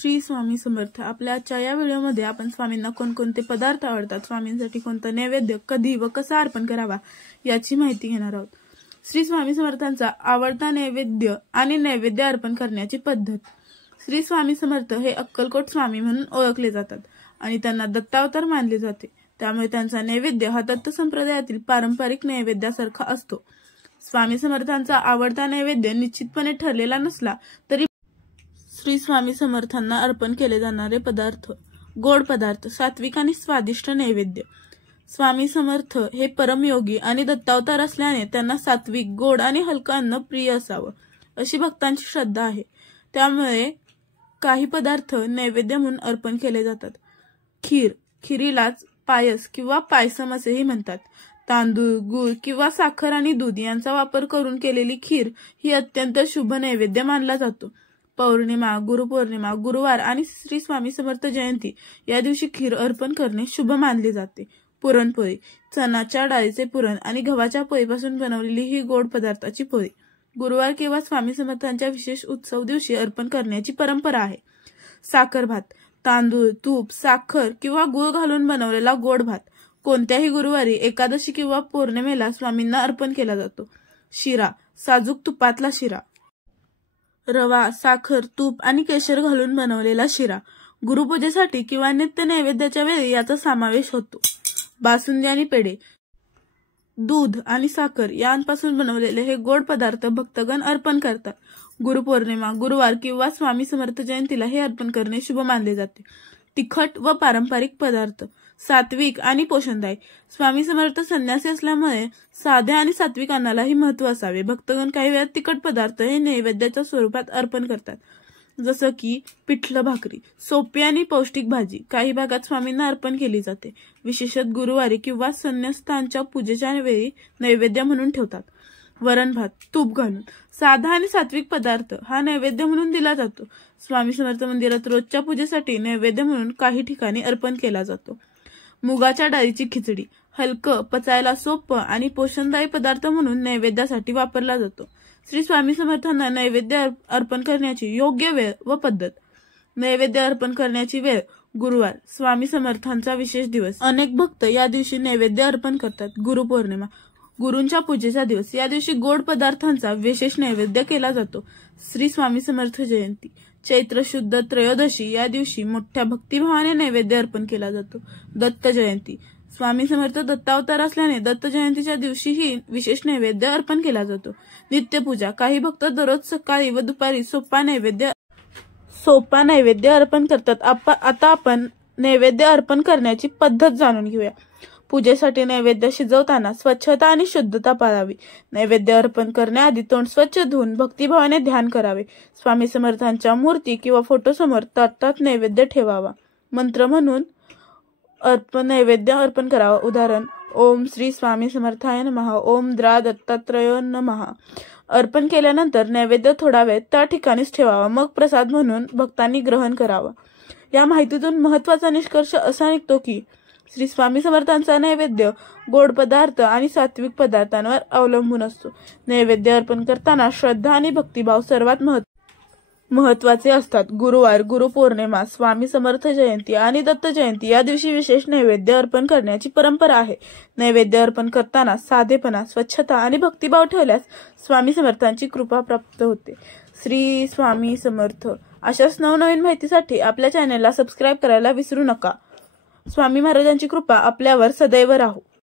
श्री स्वामी समर्थ। आपल्या आजच्या या व्हिडिओमध्ये आपण स्वामींना कोणकोणते पदार्थ आवडतात, स्वामींसाठी कोणता नैवेद्य कधी व कसा अर्पण करावा याची माहिती घेणार आहोत। श्री स्वामी समर्थांचा आवडता नैवेद्य आणि नैवेद्य अर्पण करण्याची पद्धत। श्री स्वामी समर्थ हे अक्कलकोट स्वामी म्हणून ओळखले जातात आणि त्यांना दत्तावतार मानले जाते। त्यामुळे त्यांचा नैवेद्य हा दत्त संप्रदायातील पारंपरिक नैवेद्यासारखा असतो। स्वामी समर्थांचा आवडता नैवेद्य निश्चितपणे ठरलेला नसला तरी श्री स्वामी समर्थांना अर्पण केले जाणारे पदार्थ। गोड पदार्थ, सात्विक आणि स्वादिष्ट नैवेद्य। स्वामी समर्थ हे परमयोगी आणि दत्तावतार असल्याने त्यांना सात्विक, गोड आणि हलकं अन्न प्रिय असावं अशी भक्तांची श्रद्धा आहे। त्यामुळे काही पदार्थ नैवेद्य म्हणून अर्पण केले जातात। खीर, खिरीलाच पायस किंवा पायसम असेही म्हणतात। तांदूळ, गूळ किंवा साखर आणि दूध यांचा वापर करून केलेली खीर ही अत्यंत शुभ नैवेद्य मानला जातो। पौर्णिमा, गुरुपौर्णिमा, गुरुवार आणि श्री स्वामी समर्थ जयंती या दिवशी खीर अर्पण करणे शुभ मानले जाते। पुरणपोळी, चणाच्या डाळीचे पुरण आणि गव्हाच्या पोळीपासून बनवलेली ही गोड पदार्थाची पोळी गुरुवार किंवा स्वामी समर्थांच्या विशेष उत्सव दिवशी अर्पण करण्याची परंपरा आहे। साखर भात, तांदूळ, तूप, साखर किंवा गूळ घालून बनवलेला गोड भात कोणत्याही गुरुवारी, एकादशी किंवा पौर्णिमेला स्वामींना अर्पण केला जातो। शिरा, साजूक तुपातला शिरा। रवा, साखर, तूप आणि केशर घालून बनवलेला शिरा गुरुपूजेसाठी किंवा नित्य नैवेद्याच्या वेळी याचा समावेश होतो। बासुंदी आणि पेढे, दूध आणि साखर यांपासून बनवलेले हे गोड पदार्थ भक्तगण अर्पण करतात। गुरुपौर्णिमा, गुरुवार किंवा स्वामी समर्थ जयंतीला हे अर्पण करणे शुभ मानले जाते। तिखट व पारंपरिक पदार्थ, सात्विक आणि पोषणदायी। स्वामी समर्थ संन्यासी असल्यामुळे साध्या आणि सात्विक अन्नालाही महत्त्व असावे। भक्तगण काही वेळा तिखट पदार्थ हे नैवेद्याच्या स्वरूपात अर्पण करतात, जसं की पिठलं भाकरी, सोपी आणि पौष्टिक भाजी काही भागात स्वामींना अर्पण केली जाते। विशेषतः गुरुवारी किंवा संन्यस्तांच्या पूजेच्या वेळी नैवेद्य म्हणून ठेवतात। वरण भात, तूप घालून साधा आणि सात्विक पदार्थ हा नैवेद्य म्हणून दिला जातो। स्वामी समर्थ मंदिरात रोजच्या पूजेसाठी नैवेद्य म्हणून काही ठिकाणी अर्पण केला जातो। मुगाच्या डाळीची खिचडी, हलकं, पचायला सोपं आणि पोषणदायी पदार्थ म्हणून नैवेद्यासाठी वापरला जातो। श्री स्वामी समर्थांना नैवेद्य अर्पण करण्याची योग्य वेळ व पद्धत। नैवेद्य अर्पण करण्याची वेळ गुरुवार, स्वामी समर्थांचा विशेष दिवस। अनेक भक्त या दिवशी नैवेद्य अर्पण करतात। गुरुपौर्णिमा, गुरूंच्या पूजेचा दिवस, या दिवशी गोड पदार्थांचा विशेष नैवेद्य केला जातो। श्री स्वामी समर्थ जयंती, चैत्र शुद्ध त्रयोदशी या दिवशी मोठ्या भक्तिभावाने नैवेद्य अर्पण केला जातो। दत्त जयंती, स्वामी समर्थ दत्तावतार असल्याने दत्त जयंतीच्या दिवशीही विशेष नैवेद्य अर्पण केला जातो। नित्यपूजा, काही भक्त दररोज सकाळी व दुपारी सोपा नैवेद्य अर्पण करतात। आता आपण नैवेद्य अर्पण करण्याची पद्धत जाणून घेऊया। पूजेसाठी नैवेद्य शिजवताना स्वच्छता आणि शुद्धता पाळावी। नैवेद्य अर्पण करण्याआधी तोंड स्वच्छ धुवून भक्तिभावाने ध्यान करावे। स्वामी समर्थांच्या मूर्ती किंवा फोटोसमोर ताटात नैवेद्य ठेवावा। मंत्र म्हणून नैवेद्य अर्पण करावा। उदाहरण, ओम श्री स्वामी समर्थाय नमः, ओम द्रा दत्तात्रयो नमः। अर्पण केल्यानंतर नैवेद्य थोडा वेळ त्या ठिकाणीच ठेवावा, मग प्रसाद म्हणून भक्तांनी ग्रहण करावा। या माहितीतून महत्त्वाचा निष्कर्ष असा निघतो की श्री स्वामी समर्थांचा नैवेद्य गोड पदार्थ आणि सात्विक पदार्थांवर अवलंबून असतो। नैवेद्य अर्पण करताना श्रद्धा आणि भक्तिभाव सर्वात महत्त्वाचे असतात। गुरुवार, गुरुपौर्णिमा, स्वामी समर्थ जयंती आणि दत्त जयंती या दिवशी विशेष नैवेद्य अर्पण करण्याची परंपरा आहे। नैवेद्य अर्पण करताना साधेपणा, स्वच्छता आणि भक्तिभाव ठेवल्यास स्वामी समर्थांची कृपा प्राप्त होते। श्री स्वामी समर्थ। अशाच नवनवीन माहितीसाठी आपल्या चॅनेलला सबस्क्राईब करायला विसरू नका। स्वामी महाराजांची कृपा आपल्यावर सदैव राहो।